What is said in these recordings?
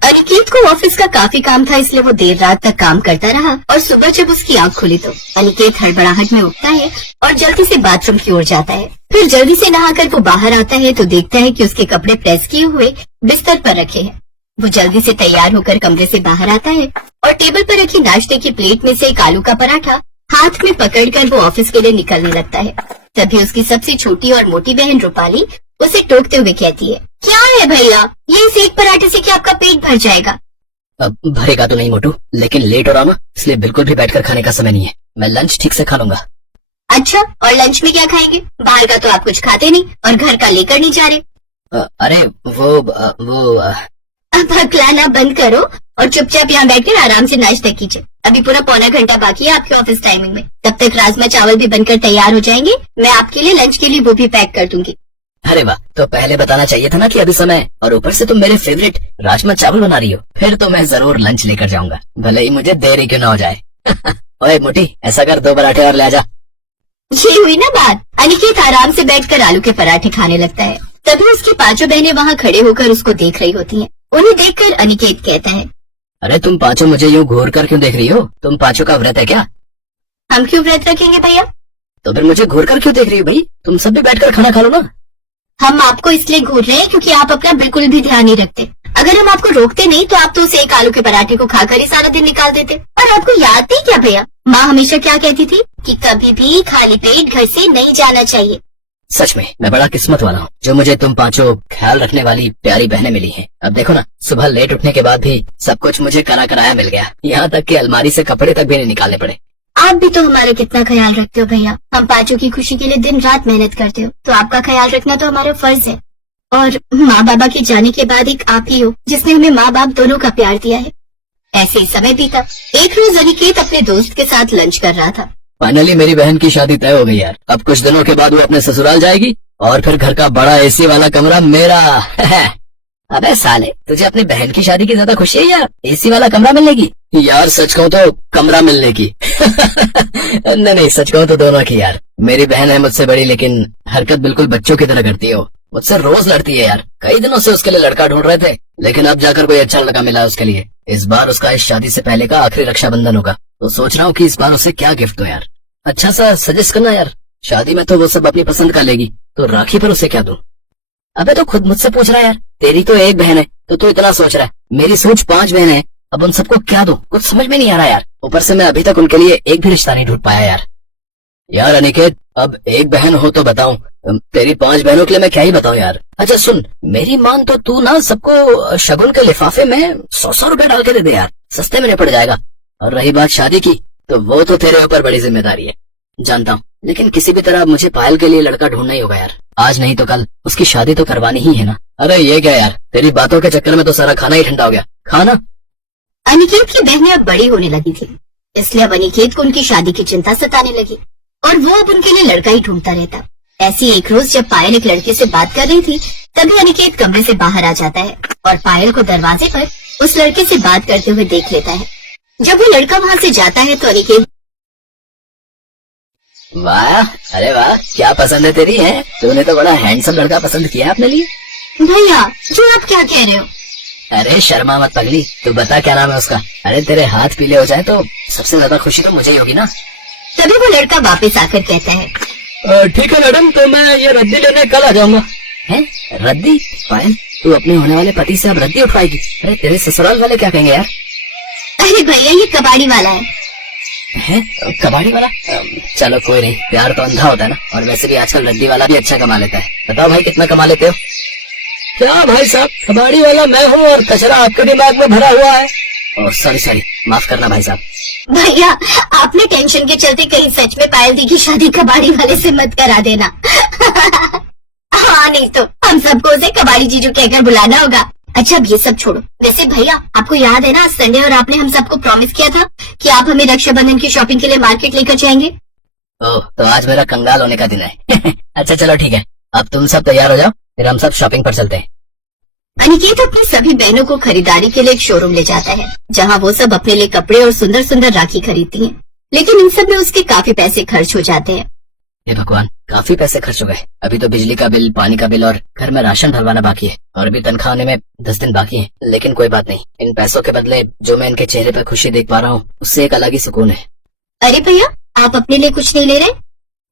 अनिकेत को ऑफिस का काफी काम था, इसलिए वो देर रात तक काम करता रहा और सुबह जब उसकी आंख खुली तो अनिकेत हड़बड़ाहट में उठता है और जल्दी से बाथरूम की ओर जाता है। फिर जल्दी से नहाकर वो बाहर आता है तो देखता है कि उसके कपड़े प्रेस किए हुए बिस्तर पर रखे हैं। वो जल्दी से तैयार होकर कमरे से बाहर आता है और टेबल पर रखी नाश्ते की प्लेट में से एक आलू का पराठा हाथ में पकड़कर वो ऑफिस के लिए निकलने लगता है। तभी उसकी सबसे छोटी और मोटी बहन रूपाली उसे टोकते हुए कहती है, क्या है भैया, ये इस एक पराठे से क्या आपका पेट भर जाएगा? अब भरेगा तो नहीं मोटू, लेकिन लेट हो रहा ना, इसलिए बिल्कुल भी बैठकर खाने का समय नहीं है। मैं लंच ठीक से खा लूंगा। अच्छा, और लंच में क्या खाएंगे? बाहर का तो आप कुछ खाते नहीं और घर का लेकर नहीं जा रहे। अरे वो अब हकलाना बंद करो और चुपचाप यहाँ बैठकर आराम से नाश्ता कीजिए। अभी पूरा पौना घंटा बाकी है आपके ऑफिस टाइमिंग में। तब तक राजमा चावल भी बनकर तैयार हो जाएंगे। मैं आपके लिए लंच के लिए वो भी पैक कर दूंगी। अरे वाह, तो पहले बताना चाहिए था ना कि अभी समय है, और ऊपर से तुम मेरे फेवरेट राजमा चावल बना रही हो। फिर तो मैं जरूर लंच लेकर जाऊंगा, भले ही मुझे देरी क्यों ना हो जाए। ओए मोटी, ऐसा कर 2 पराठे और ले आ जा। ये हुई ना बात। अनिकेत आराम से बैठकर आलू के पराठे खाने लगता है। तभी उसकी 5 बहनें वहाँ खड़े होकर उसको देख रही होती हैं। उन्हें देखकर अनिकेत कहता है, अरे तुम 5 मुझे यूँ घूर कर क्यों देख रही हो? तुम 5 का व्रत है क्या? हम क्यों व्रत रखेंगे भैया? तो फिर मुझे घूर कर क्यों देख रही हो भाई? तुम सब भी बैठकर खाना खा लो ना। हम आपको इसलिए घूर रहे हैं क्योंकि आप अपना बिल्कुल भी ध्यान नहीं रखते। अगर हम आपको रोकते नहीं तो आप तो उस एक आलू के पराठे को खाकर ही सारा दिन निकाल देते। और आपको याद नहीं क्या भैया, माँ हमेशा क्या कहती थी कि कभी भी खाली पेट घर से नहीं जाना चाहिए। सच में मैं बड़ा किस्मत वाला हूँ जो मुझे तुम 5 ख्याल रखने वाली प्यारी बहनें मिली हैं। अब देखो ना, सुबह लेट उठने के बाद भी सब कुछ मुझे करा कराया मिल गया। यहाँ तक कि अलमारी से कपड़े तक भी नहीं निकालने पड़े। आप भी तो हमारा कितना ख्याल रखते हो भैया। हम 5 की खुशी के लिए दिन रात मेहनत करते हो, तो आपका ख्याल रखना तो हमारा फर्ज है। और माँ बाबा के जाने के बाद एक आप ही हो जिसने हमें माँ बाप दोनों का प्यार दिया है। ऐसे ही समय बीता। एक रोज अनिकेत अपने दोस्त के साथ लंच कर रहा था। फाइनली मेरी बहन की शादी तय हो गई यार। अब कुछ दिनों के बाद वो अपने ससुराल जाएगी और फिर घर का बड़ा एसी वाला कमरा मेरा। अबे साले, तुझे अपनी बहन की शादी की ज्यादा खुशी है या एसी वाला कमरा मिलने की? यार सच कहूँ तो कमरा मिलने की। नहीं, सच कहूँ तो दोनों की यार। मेरी बहन है मुझसे बड़ी, लेकिन हरकत बिल्कुल बच्चों की तरह करती है। वो मुझसे रोज लड़ती है यार। कई दिनों से उसके लिए लड़का ढूंढ रहे थे, लेकिन अब जाकर कोई अच्छा लड़का मिला उसके लिए। इस बार उसका इस शादी से पहले का आखिरी रक्षाबंधन होगा, तो सोच रहा हूँ कि इस बार उसे क्या गिफ्ट दूं यार। अच्छा सा सजेस्ट करना यार। शादी में तो वो सब अपनी पसंद का लेगी, तो राखी पर उसे क्या दूं? अबे तो खुद मुझसे पूछ रहा है यार। तेरी तो एक बहन है तो तू इतना सोच रहा है। मेरी सोच 5 बहन है, अब उन सबको क्या दूं? कुछ समझ में नहीं आ रहा यार। ऊपर से मैं अभी तक उनके लिए एक भी रिश्ता नहीं ढूंढ पाया यार। यार अनिकेत, अब एक बहन हो तो बताऊं, तेरी 5 बहनों के लिए मैं क्या ही बताऊं यार। अच्छा सुन, मेरी मान तो तू ना सबको शगुन के लिफाफे में 100-100 रुपए डाल के दे दे यार, सस्ते में निपट जाएगा। और रही बात शादी की, तो वो तो तेरे ऊपर बड़ी जिम्मेदारी है, जानता हूँ, लेकिन किसी भी तरह मुझे पायल के लिए लड़का ढूंढना ही होगा यार। आज नहीं तो कल उसकी शादी तो करवानी ही है ना। अरे ये क्या यार, तेरी बातों के चक्कर में तो सारा खाना ही ठंडा हो गया। खाना। अनिकेत की बहनें अब बड़ी होने लगी थी, इसलिए अब अनिकेत को उनकी शादी की चिंता सताने लगी और वो अब उनके लिए लड़का ही ढूंढता रहता। ऐसी एक रोज जब पायल एक लड़के से बात कर रही थी, तभी अनिकेत कमरे से बाहर आ जाता है और पायल को दरवाजे पर उस लड़के से बात करते हुए देख लेता है। जब वो लड़का वहाँ से जाता है तो अनिकेत, वाह, अरे वाह, क्या पसंद है तेरी है? तूने तो बड़ा हैंडसम लड़का पसंद किया अपने लिए। भैया जो आप क्या कह रहे हो? अरे शर्मा मत पगली, तू बता क्या नाम है उसका। अरे तेरे हाथ पीले हो जाए तो सबसे ज्यादा खुशी तो मुझे ही होगी ना। तभी वो लड़का वापस आकर कहता है, ठीक है मैडम, तो मैं ये रद्दी लेने कल आ जाऊंगा। है रद्दी? पायल, तू अपने होने वाले पति से अब रद्दी उठवाएगी? अरे तेरे ससुराल वाले क्या कहेंगे यार? अरे भैया ये कबाड़ी वाला है। कबाड़ी वाला? चलो कोई नहीं, प्यार तो अंधा होता है ना। और वैसे भी आजकल रद्दी वाला भी अच्छा कमा लेता है। बताओ भाई कितना कमा लेते हो? क्या भाई साहब, कबाड़ी वाला मैं हूँ और कचरा आपके दिमाग में भरा हुआ है। सॉरी, माफ करना भाई साहब। भैया आपने टेंशन के चलते कहीं सच में पायल दी की शादी कबाड़ी वाले से मत करा देना। हाँ नहीं तो हम सबको उसे कबाड़ी जीजू कहकर बुलाना होगा। अच्छा अब ये सब छोड़ो, वैसे भैया आपको याद है ना आज संडे और आपने हम सबको प्रॉमिस किया था कि आप हमें रक्षाबंधन की शॉपिंग के लिए मार्केट लेकर जाएंगे। ओह, तो आज मेरा कंगाल होने का दिन है। अच्छा चलो ठीक है, अब तुम सब तैयार हो जाओ, फिर हम सब शॉपिंग पर चलते हैं। अनिकेत अपनी सभी बहनों को खरीदारी के लिए एक शोरूम ले जाता है, जहाँ वो सब अपने लिए कपड़े और सुंदर सुंदर राखी खरीदती हैं। लेकिन इन सब में उसके काफी पैसे खर्च हो जाते हैं। हे भगवान, काफी पैसे खर्च हो गए। अभी तो बिजली का बिल, पानी का बिल और घर में राशन भरवाना बाकी है और अभी तनख्वाह आने में 10 दिन बाकी है। लेकिन कोई बात नहीं, इन पैसों के बदले जो मैं इनके चेहरे पर खुशी देख पा रहा हूँ उससे एक अलग ही सुकून है। अरे भैया, आप अपने लिए कुछ नहीं ले रहे?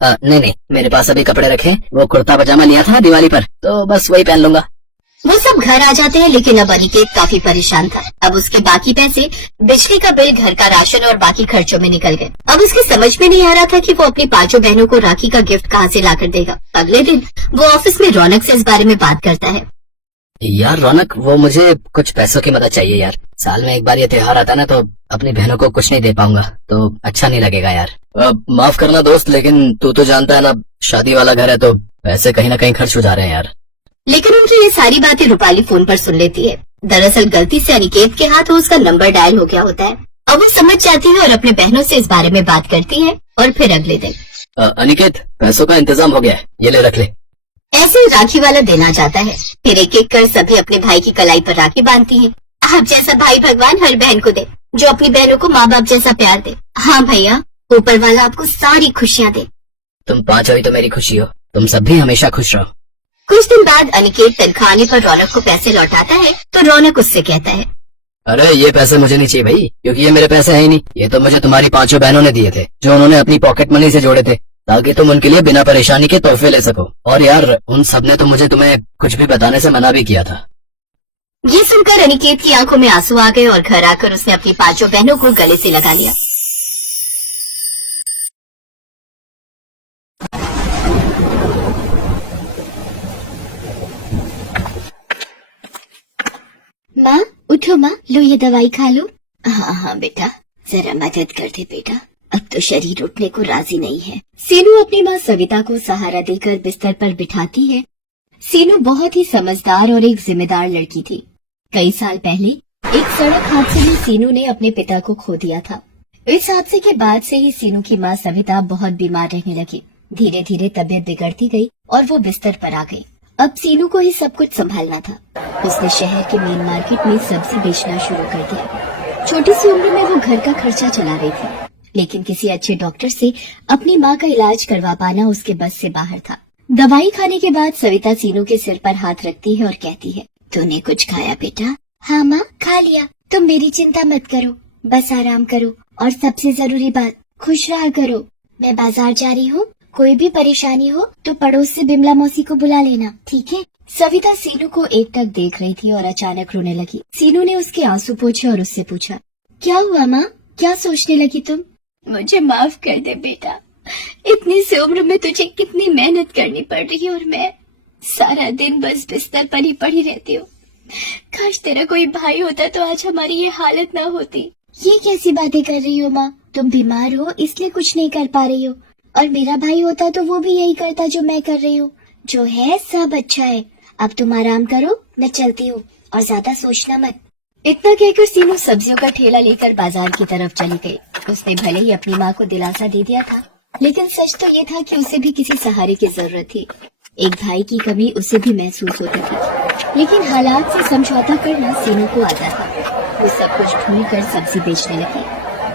नहीं, मेरे पास अभी कपड़े रखे हैं। वो कुर्ता पजामा लिया था दिवाली पर, तो बस वही पहन लूंगा। वो सब घर आ जाते हैं, लेकिन अब अनिकेत काफी परेशान था। अब उसके बाकी पैसे, बिजली का बिल, घर का राशन और बाकी खर्चों में निकल गए। अब उसके समझ में नहीं आ रहा था कि वो अपनी 5 बहनों को राखी का गिफ्ट कहाँ से लाकर देगा। अगले दिन वो ऑफिस में रौनक से इस बारे में बात करता है। यार रौनक, वो मुझे कुछ पैसों की मदद चाहिए यार। साल में एक बार ये त्योहार आता ना, तो अपनी बहनों को कुछ नहीं दे पाऊंगा तो अच्छा नहीं लगेगा यार। माफ करना दोस्त, लेकिन तू तो जानता है ना, शादी वाला घर है तो पैसे कहीं ना कहीं खर्च हो जा रहे हैं यार। लेकिन उनकी ये सारी बातें रूपाली फोन पर सुन लेती है। दरअसल गलती से अनिकेत के हाथ उसका नंबर डायल हो गया होता है। अब वो समझ जाती है और अपने बहनों से इस बारे में बात करती है। और फिर अगले दिन अनिकेत, पैसों का इंतजाम हो गया है, ये ले रख ले। ऐसे ही राखी वाला दिन आ जाता है। फिर एक एक कर सभी अपने भाई की कलाई पर राखी बांधती हैं। आप जैसा भाई भगवान हर बहन को दे, जो अपनी बहनों को माँ बाप जैसा प्यार दे। हाँ भैया, ऊपर वाला आपको सारी खुशियाँ दे। तुम पांचों ही तो मेरी खुशी हो, तुम सब भी हमेशा खुश रहो। कुछ दिन बाद अनिकेत तनख्वाह आने पर रौनक को पैसे लौटाता है, तो रौनक उससे कहता है, अरे ये पैसे मुझे नहीं चाहिए भाई, क्योंकि ये मेरे पैसे है ही नहीं। ये तो मुझे तुम्हारी 5 बहनों ने दिए थे, जो उन्होंने अपनी पॉकेट मनी से जोड़े थे, ताकि तुम उनके लिए बिना परेशानी के तोहफे ले सको। और यार उन सब ने तो मुझे तुम्हें कुछ भी बताने से मना भी किया था। ये सुनकर अनिकेत की आंखों में आंसू आ गए और घर आकर उसने अपनी 5 बहनों को गले से लगा लिया। माँ उठो, माँ लो ये दवाई खा लो। हाँ हाँ बेटा, जरा मदद कर दे बेटा, अब तो शरीर उठने को राजी नहीं है। सीनू अपनी माँ सविता को सहारा देकर बिस्तर पर बिठाती है। सीनू बहुत ही समझदार और एक जिम्मेदार लड़की थी। कई साल पहले एक सड़क हादसे में सीनू ने अपने पिता को खो दिया था। इस हादसे के बाद से ही सीनू की माँ सविता बहुत बीमार रहने लगी। धीरे धीरे तबीयत बिगड़ती गई और वो बिस्तर पर आ गई। अब सीनू को ही सब कुछ संभालना था। उसने शहर के मेन मार्केट में सब्जी बेचना शुरू कर दिया। छोटी सी उम्र में वो घर का खर्चा चला रही थी, लेकिन किसी अच्छे डॉक्टर से अपनी माँ का इलाज करवा पाना उसके बस से बाहर था। दवाई खाने के बाद सविता सीनू के सिर पर हाथ रखती है और कहती है, तूने कुछ खाया बेटा? हाँ माँ, खा लिया। तुम मेरी चिंता मत करो, बस आराम करो और सबसे जरूरी बात, खुश रहा करो। मैं बाजार जा रही हूँ, कोई भी परेशानी हो तो पड़ोस से बिमला मौसी को बुला लेना, ठीक है? सविता सीनू को एकटक देख रही थी और अचानक रोने लगी। सीनू ने उसके आंसू पोंछे और उससे पूछा, क्या हुआ माँ, क्या सोचने लगी तुम? मुझे माफ कर दे बेटा, इतनी सी उम्र में तुझे कितनी मेहनत करनी पड़ रही है और मैं सारा दिन बस बिस्तर पर ही पड़ी रहती हूँ। काश तेरा कोई भाई होता तो आज हमारी ये हालत ना होती। ये कैसी बातें कर रही हो माँ? तुम बीमार हो इसलिए कुछ नहीं कर पा रही हो, और मेरा भाई होता तो वो भी यही करता जो मैं कर रही हूँ। जो है सब अच्छा है, अब तुम आराम करो, मैं चलती हूँ और ज्यादा सोचना मत। इतना कहकर सीनू सब्जियों का ठेला लेकर बाजार की तरफ चली गई। उसने भले ही अपनी माँ को दिलासा दे दिया था, लेकिन सच तो ये था कि उसे भी किसी सहारे की जरूरत थी। एक भाई की कमी उसे भी महसूस होती थी, लेकिन हालात से समझौता करना सीनू को आता था। वो सब कुछ भूल कर सब्जी बेचने लगी।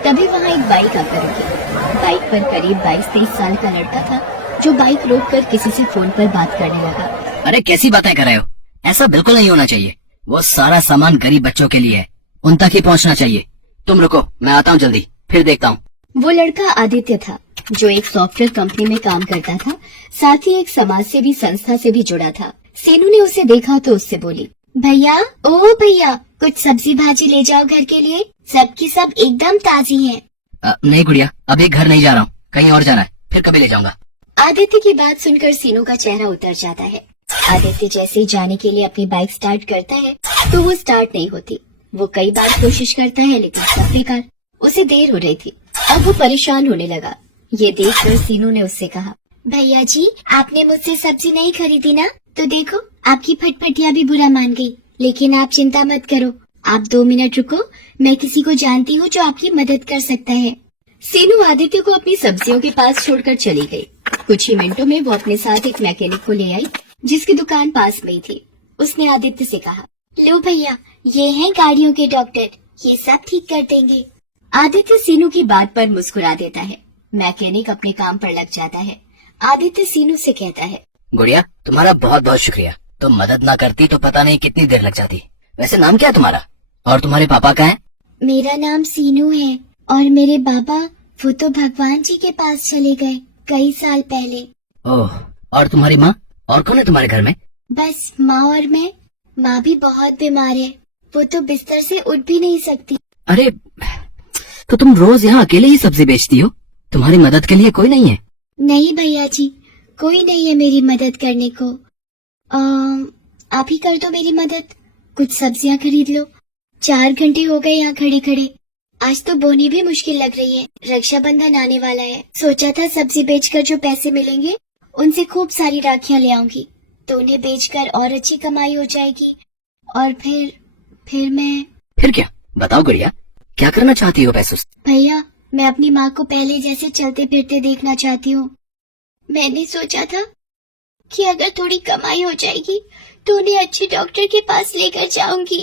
तभी वहाँ एक बाइक आकर रुकी। बाइक पर करीब 22-23 साल का लड़का था, जो बाइक रोककर किसी से फोन पर बात करने लगा। अरे कैसी बातें कर रहे हो, ऐसा बिल्कुल नहीं होना चाहिए। वो सारा सामान गरीब बच्चों के लिए है, उन तक ही पहुंचना चाहिए। तुम रुको, मैं आता हूँ जल्दी, फिर देखता हूँ। वो लड़का आदित्य था, जो एक सॉफ्टवेयर कंपनी में काम करता था, साथ ही एक समाज सेवी संस्था से भी जुड़ा था। सीनू ने उसे देखा तो उससे बोली, भैया, ओ भैया, कुछ सब्जी भाजी ले जाओ घर के लिए, सबकी सब एकदम ताजी है। नहीं गुड़िया, अभी घर नहीं जा रहा हूँ, कहीं और जाना है, फिर कभी ले जाऊंगा। आदित्य की बात सुनकर सीनू का चेहरा उतर जाता है। आदित्य जैसे ही जाने के लिए अपनी बाइक स्टार्ट करता है तो वो स्टार्ट नहीं होती। वो कई बार कोशिश करता है, लेकिन सब बेकार। उसे देर हो रही थी, अब वो परेशान होने लगा। ये देखकर सीनू ने उससे कहा, भैया जी, आपने मुझसे सब्जी नहीं खरीदी ना, तो देखो आपकी फटफटिया भी बुरा मान गई। लेकिन आप चिंता मत करो, आप 2 मिनट रुको, मैं किसी को जानती हूँ जो आपकी मदद कर सकता है। सीनू आदित्य को अपनी सब्जियों के पास छोड़कर चली गई। कुछ ही मिनटों में वो अपने साथ एक मैकेनिक को ले आई, जिसकी दुकान पास में ही थी। उसने आदित्य से कहा, लो भैया, ये हैं गाड़ियों के डॉक्टर, ये सब ठीक कर देंगे। आदित्य सीनू की बात पर मुस्कुरा देता है। मैकेनिक अपने काम पर लग जाता है। आदित्य सीनू से कहता है। गुड़िया तुम्हारा बहुत बहुत शुक्रिया, तुम मदद ना करती तो पता नहीं कितनी देर लग जाती। वैसे नाम क्या है तुम्हारा, और तुम्हारे पापा कहाँ हैं? मेरा नाम सीनू है और मेरे बाबा वो तो भगवान जी के पास चले गए कई साल पहले। ओह, और तुम्हारी माँ, और कौन है तुम्हारे घर में? बस माँ और मैं। माँ भी बहुत बीमार है, वो तो बिस्तर से उठ भी नहीं सकती। अरे तो तुम रोज यहाँ अकेले ही सब्जी बेचती हो, तुम्हारी मदद के लिए कोई नहीं है? नहीं भैया जी, कोई नहीं है मेरी मदद करने को। आप ही कर दो मेरी मदद, कुछ सब्जियाँ खरीद लो। 4 घंटे हो गए यहाँ खड़े खड़े, आज तो बोनी भी मुश्किल लग रही है। रक्षाबंधन आने वाला है, सोचा था सब्जी बेचकर जो पैसे मिलेंगे उनसे खूब सारी राखियाँ ले आऊंगी, तो उन्हें बेचकर और अच्छी कमाई हो जाएगी। और फिर मैं। फिर क्या, बताओ गुड़िया, क्या करना चाहती हो पैसों से? भैया मैं अपनी माँ को पहले जैसे चलते फिरते देखना चाहती हूँ। मैंने सोचा था कि अगर थोड़ी कमाई हो जाएगी तो उन्हें अच्छे डॉक्टर के पास लेकर जाऊंगी।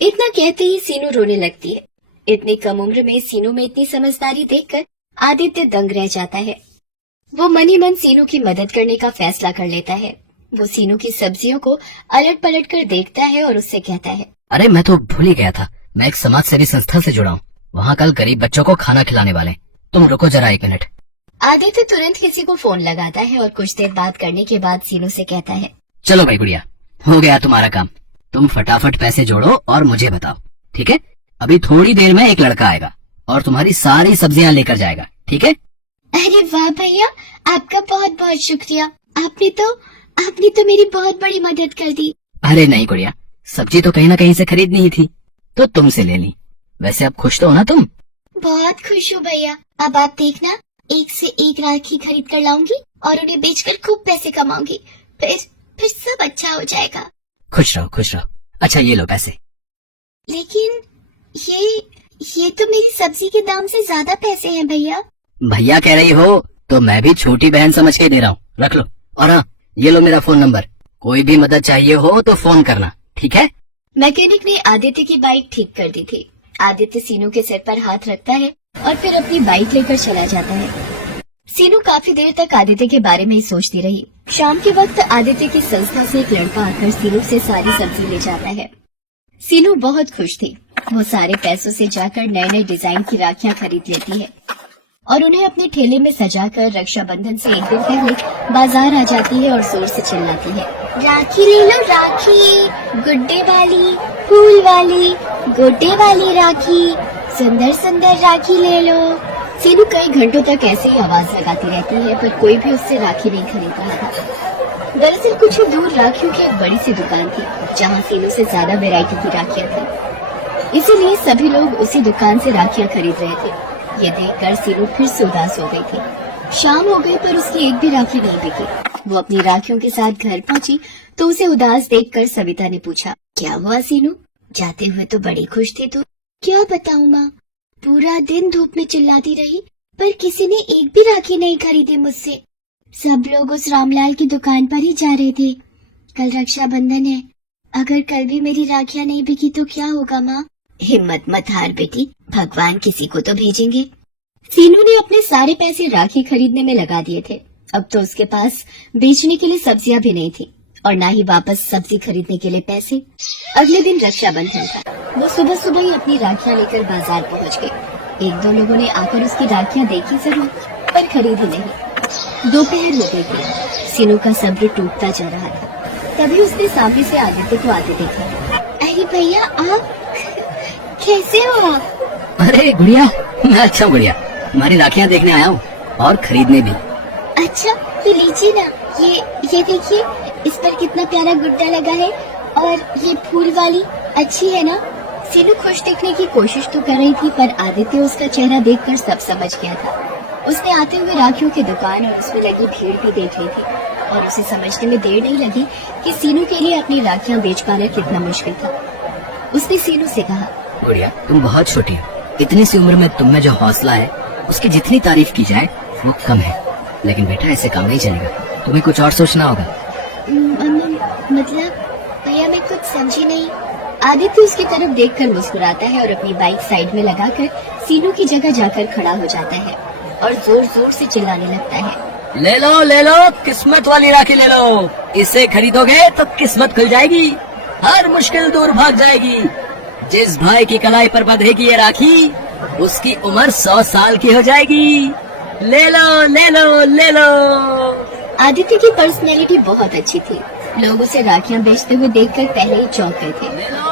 इतना कहते ही सीनू रोने लगती है। इतनी कम उम्र में सीनू में इतनी समझदारी देखकर आदित्य दंग रह जाता है। वो मन ही मन सीनू की मदद करने का फैसला कर लेता है। वो सीनू की सब्जियों को अलट पलट कर देखता है और उससे कहता है, अरे मैं तो भूल ही गया था, मैं एक समाज सेवी संस्था से जुड़ा हूँ, वहाँ कल गरीब बच्चों को खाना खिलाने वाले, तुम रुको जरा 1 मिनट। आदित्य तुरंत किसी को फोन लगाता है और कुछ देर बात करने के बाद सीनू से कहता है, चलो भाई गुड़िया, हो गया तुम्हारा काम, तुम फटाफट पैसे जोड़ो और मुझे बताओ, ठीक है? अभी थोड़ी देर में एक लड़का आएगा और तुम्हारी सारी सब्जियां लेकर जाएगा, ठीक है? अरे वाह भैया, आपका बहुत बहुत शुक्रिया, आपने तो मेरी बहुत बड़ी मदद कर दी। अरे नहीं गुड़िया, सब्जी तो कहीं ना कहीं से खरीदनी ही थी, तो तुमसे ले ली। वैसे अब खुश तो हो ना तुम? बहुत खुश हूँ भैया, अब आप देखना, एक से एक राखी खरीद कर लाऊंगी और उन्हें बेचकर खूब पैसे कमाऊंगी, फिर सब अच्छा हो जाएगा। खुश रहो खुश रहो। अच्छा ये लो पैसे। लेकिन ये तो मेरी सब्जी के दाम से ज्यादा पैसे हैं भैया। भैया कह रही हो तो मैं भी छोटी बहन समझ के दे रहा हूँ, रख लो। और हाँ, ये लो मेरा फोन नंबर, कोई भी मदद चाहिए हो तो फोन करना, ठीक है? मैकेनिक ने आदित्य की बाइक ठीक कर दी थी। आदित्य सीनू के सिर पर हाथ रखता है और फिर अपनी बाइक लेकर चला जाता है। सीनू काफी देर तक आदित्य के बारे में ही सोचती रही। शाम के वक्त आदित्य की संस्था से एक लड़का आकर सीनू से सारी सब्जी ले जाता है। सीनू बहुत खुश थी। वो सारे पैसों से जाकर नए नए डिजाइन की राखियाँ खरीद लेती है और उन्हें अपने ठेले में सजाकर रक्षाबंधन से एक दिन पहले बाजार आ जाती है और जोर से चिल्लाती है, राखी ले लो राखी, गुड्डे वाली, फूल वाली, गोटे वाली राखी, सुंदर सुंदर राखी ले लो। सीनू कई घंटों तक ऐसे ही आवाज लगाती रहती है, पर कोई भी उससे राखी नहीं खरीद रहा था। दरअसल कुछ ही दूर राखियों की एक बड़ी सी दुकान थी, जहाँ सीनू से ज्यादा वैरायटी की राखियाँ थी, इसीलिए सभी लोग उसी दुकान से राखियाँ खरीद रहे थे। ये देखकर सीनू फिर से उदास हो गई थी। शाम हो गई पर उसकी एक भी राखी नहीं बिकी। वो अपनी राखियों के साथ घर पहुंची तो उसे उदास देखकर सविता ने पूछा, क्या हुआ सीनू, जाते हुए तो बड़ी खुश थी तू। क्या बताऊं माँ, पूरा दिन धूप में चिल्लाती रही पर किसी ने एक भी राखी नहीं खरीदी मुझसे। सब लोग उस रामलाल की दुकान पर ही जा रहे थे। कल रक्षाबंधन है, अगर कल भी मेरी राखियाँ नहीं बिकी तो क्या होगा माँ। हिम्मत मत हार बेटी, भगवान किसी को तो भेजेंगे। सीनू ने अपने सारे पैसे राखी खरीदने में लगा दिए थे। अब तो उसके पास बेचने के लिए सब्जियां भी नहीं थी और ना ही वापस सब्जी खरीदने के लिए पैसे। अगले दिन रक्षाबंधन था। वो सुबह सुबह ही अपनी राखियां लेकर बाजार पहुंच गए। एक दो लोगों ने आकर उसकी राखियां देखी जरूर, पर खरीदी नहीं। दोपहर हो गई थी। सीनू का सब्र टूटता जा रहा था। तभी उसने सामने से आदित्य को आते देखा। अरे भैया, आप कैसे हो आप? अरे गुड़िया, मैं अच्छा हूँ गुड़िया, तुम्हारी राखियाँ देखने आया हूँ और खरीदने भी। अच्छा तो लीजिए ना, ये देखिए, इस पर कितना प्यारा गुड्डा लगा है और ये फूल वाली अच्छी है ना। सीनू खुश दिखने की कोशिश तो कर रही थी, पर आदित्य उसका चेहरा देखकर सब समझ गया था। उसने आते हुए राखियों की दुकान और उसमें लगी भीड़ भी देख ली थी और उसे समझने में देर नहीं लगी कि सीनू के लिए अपनी राखियाँ बेच पाना कितना मुश्किल था। उसने सीनू से कहा, गुड़िया तुम बहुत छोटी हो, इतनी सी उम्र में तुम में जो हौसला है उसकी जितनी तारीफ की जाए वो कम है। लेकिन बेटा ऐसे काम नहीं चलेगा, तुम्हें कुछ और सोचना होगा। मतलब भैया मैं कुछ समझी नहीं। आदित्य उसकी तरफ देखकर मुस्कुराता है और अपनी बाइक साइड में लगाकर सीनू की जगह जाकर खड़ा हो जाता है। और जोर जोर से चिल्लाने लगता है। ले लो किस्मत वाली राखी ले लो। इसे खरीदोगे तो किस्मत खुल जाएगी, हर मुश्किल दूर भाग जाएगी। जिस भाई की कलाई पर बंधेगी ये राखी, उसकी उम्र 100 साल की हो जाएगी। ले लो ले लो ले लो। आदित्य की पर्सनैलिटी बहुत अच्छी थी। लोग उसे राखियां बेचते हुए देखकर पहले ही चौंक गए थे। ले लो।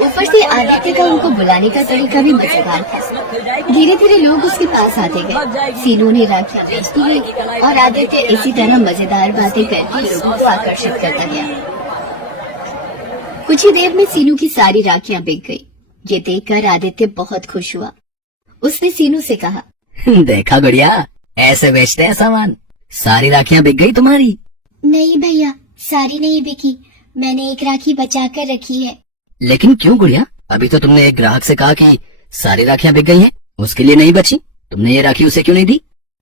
ऊपर से आदित्य का उनको बुलाने का तरीका भी मजेदार था। धीरे धीरे लोग उसके पास आते गए। सीनू ने राखियां बेचती गई और आदित्य इसी तरह मजेदार बातें करके लोगों को आकर्षित करता गया। कुछ ही देर में सीनू की सारी राखियां बिक गई। ये देखकर आदित्य बहुत खुश हुआ। उसने सीनू से कहा, देखा गुड़िया, ऐसे बेचते हैं सामान। सारी राखियां बिक गई तुम्हारी? नहीं भैया, सारी नहीं बिकी। मैंने एक राखी बचा कर रखी है। लेकिन क्यों गुड़िया? अभी तो तुमने एक ग्राहक से कहा कि सारी राखियां बिक गई हैं, उसके लिए नहीं बची। तुमने ये राखी उसे क्यों नहीं दी?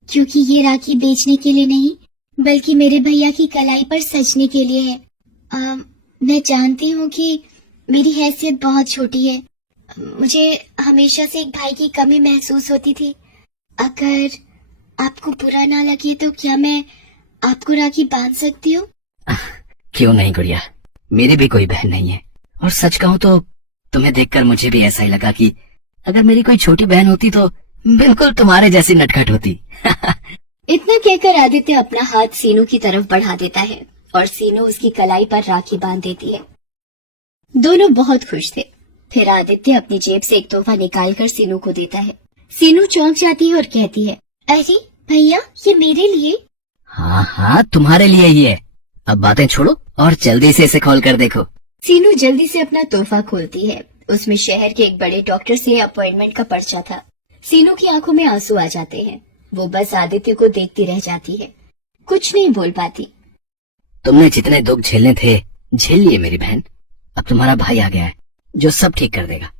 क्योंकि ये राखी बेचने के लिए नहीं, बल्कि मेरे भैया की कलाई पर सजने के लिए है। मैं जानती हूँ कि मेरी हैसियत बहुत छोटी है। मुझे हमेशा से एक भाई की कमी महसूस होती थी। अगर आपको बुरा ना लगे तो क्या मैं आपको राखी बांध सकती हूँ? क्यों नहीं गुड़िया, मेरी भी कोई बहन नहीं है। और सच कहूँ तो तुम्हें देखकर मुझे भी ऐसा ही लगा कि अगर मेरी कोई छोटी बहन होती तो बिल्कुल तुम्हारे जैसी नटखट होती। इतना कहकर आदित्य अपना हाथ सीनू की तरफ बढ़ा देता है और सीनू उसकी कलाई पर राखी बांध देती है। दोनों बहुत खुश थे। फिर आदित्य अपनी जेब से एक तोहफा निकालकर सीनू को देता है। सीनू चौंक जाती है और कहती है, अरे भैया, ये मेरे लिए? हाँ तुम्हारे लिए ही है। अब बातें छोड़ो और जल्दी से इसे खोल कर देखो। सीनू जल्दी से अपना तोहफा खोलती है। उसमें शहर के एक बड़े डॉक्टर से अपॉइंटमेंट का पर्चा था। सीनू की आंखों में आंसू आ जाते हैं। वो बस आदित्य को देखती रह जाती है, कुछ नहीं बोल पाती। तुमने जितने दुख झेलने थे झेल लिए मेरी बहन। अब तुम्हारा भाई आ गया है जो सब ठीक कर देगा।